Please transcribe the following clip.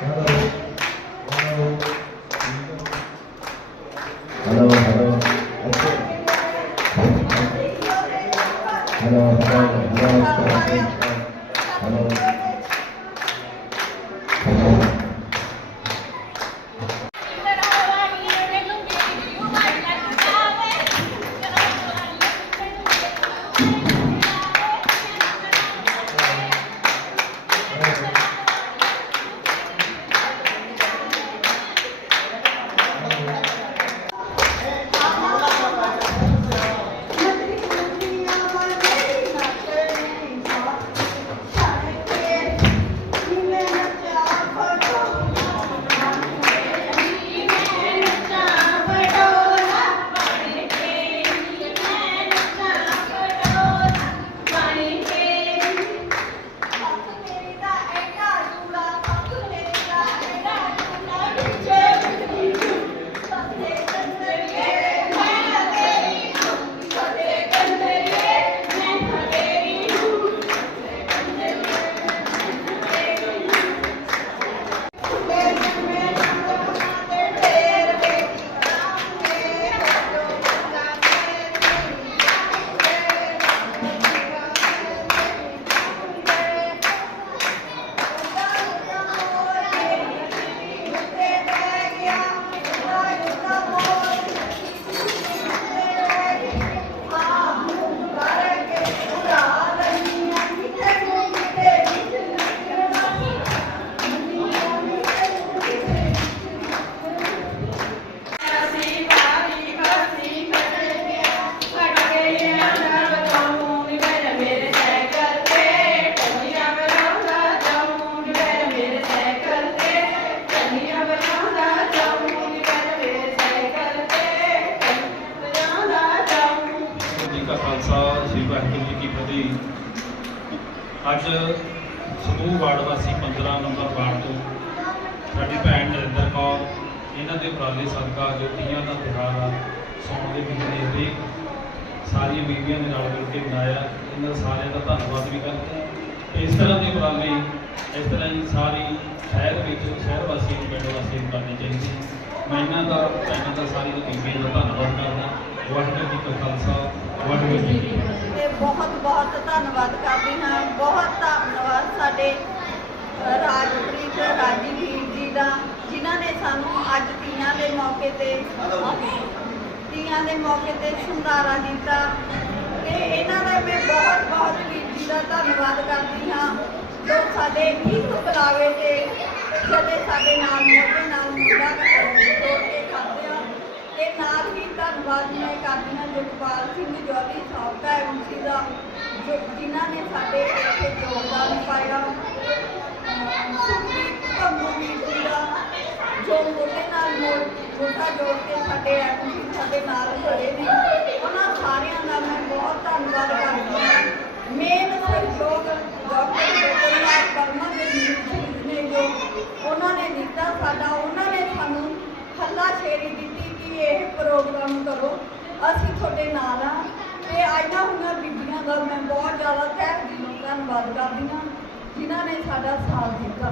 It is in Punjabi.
Hello. ਅੱਜ ਸਮੂਹ ਵਾਰਡ ਵਾਸੀ 15 ਨੰਬਰ ਵਾਰਡ ਤੋਂ ਸਾਡੀ ਭੈਣ ਨਰਿੰਦਰ ਕੌਰ, ਇਹਨਾਂ ਦੇ ਉਪਰਾਲੇ ਸਦਕਾ ਜੋ ਤੀਆਂ ਦਾ ਤਿਉਹਾਰ ਆ, ਸੌਣ ਦੇ ਮਹੀਨੇ ਦੇ, ਸਾਰੀਆਂ ਬੀਬੀਆਂ ਦੇ ਨਾਲ ਮਿਲ ਕੇ ਮਨਾਇਆ, ਇਹਨਾਂ ਸਾਰਿਆਂ ਦਾ ਧੰਨਵਾਦ ਵੀ ਕਰਦੇ ਹਾਂ। ਇਸ ਤਰ੍ਹਾਂ ਦੇ ਉਪਰਾਲੇ, ਇਸ ਤਰ੍ਹਾਂ ਹੀ ਸਾਰੀ ਸ਼ਹਿਰ ਵਿੱਚ, ਸ਼ਹਿਰ ਵਾਸੀਆਂ ਨੂੰ, ਪਿੰਡ ਵਾਸੀਆਂ ਨੂੰ ਕਰਨੇ ਚਾਹੀਦੇ ਮੈਂ ਇਹਨਾਂ ਦਾ ਇਹਨਾਂ ਦਾ ਸਾਰੀ ਬੀਬੀਆਂ ਦਾ ਧੰਨਵਾਦ ਕਰਦਾ ਵਾਹਿਗੁਰੂ ਜੀ ਕਾ ਖਾਲਸਾ ਤੇ ਬਹੁਤ ਬਹੁਤ ਧੰਨਵਾਦ ਕਰਦੀ ਹਾਂ। ਬਹੁਤ ਧੰਨਵਾਦ ਸਾਡੇ ਰਾਜਪ੍ਰੀਤ ਰਾਜੀ ਵੀਰ ਜੀ ਦਾ, ਜਿਨ੍ਹਾਂ ਨੇ ਸਾਨੂੰ ਅੱਜ ਤੀਆਂ ਦੇ ਮੌਕੇ ਤੇ ਤੀਆਂ ਦੇ ਮੌਕੇ ਤੇ ਸੰਧਾਰਾ ਦਿੱਤਾ। ਤੇ ਇਹਨਾਂ ਦਾ ਮੈਂ ਬਹੁਤ ਬਹੁਤ ਵੀਰ ਜੀ ਦਾ ਧੰਨਵਾਦ ਕਰਦੀ ਹਾਂ। ਜੋ ਸਾਡੇ ਇੱਕ ਬੁਲਾਵੇ ਤੇ ਜਦੇ ਸਾਡੇ ਨਾਲ ਮੋਢੇ ਨਾਲ ਮੁੰਡਾ ਤੋੜ ਕੇ ਖਾਂਦੇ ਆ ਤੇ ਨਾਲ ਹੀ ਧੰਨਵਾਦ ਮੈਂ ਕਰਦੀ ਹਾਂ, ਜਗਪਾਲ ਸਿੰਘ ਜੋਲੀ ਸਾਬਕਾ ਐਮਸੀ ਦਾ, ਜੋ ਜਿਨ੍ਹਾਂ ਨੇ ਸਾਡੇ ਇੱਥੇ ਯੋਗਦਾਨ ਪਾਇਆ। ਸੁਖਦੀਪ ਭੰਗੂ ਜੀ ਦਾ, ਜੋ ਮੋਢੇ ਨਾਲ ਮੋਢ ਮੋਢਾ ਜੋੜ ਕੇ ਸਾਡੇ ਐਮਸੀ ਸਾਡੇ ਨਾਲ ਖੜੇ ਨੇ। ਉਹਨਾਂ ਸਾਰਿਆਂ ਦਾ ਮੈਂ ਬਹੁਤ ਧੰਨਵਾਦ ਕਰਦੀ ਹਾਂ। ਮੇਨ ਸਹਿਯੋਗ ਡਾਕਟਰ ਜੋਗਨਾਥ ਵਰਮਾ ਦੇ ਨਿਰਦੇਸ਼ ਨੇ ਜੋ ਉਹਨਾਂ ਨੇ ਦਿੱਤਾ ਸਾਡਾ ਉਹਨਾਂ ਨੇ ਸਾਨੂੰ ਹੱਲਾ ਸ਼ੇਰੀ ਦਿੱਤੀ ਕਿ ਇਹ ਪ੍ਰੋਗਰਾਮ ਕਰੋ। ਅਸੀਂ ਤੁਹਾਡੇ ਨਾਲ ਆ ਤੇ ਆਈਆਂ ਹੋਈਆਂ ਬੀਬੀਆਂ ਦਾ ਮੈਂ ਬਹੁਤ ਜ਼ਿਆਦਾ ਤਹਿ ਦਿਲੋਂ ਧੰਨਵਾਦ ਕਰਦੀ ਹਾਂ, ਜਿਨ੍ਹਾਂ ਨੇ ਸਾਡਾ ਸਾਥ ਦਿੱਤਾ।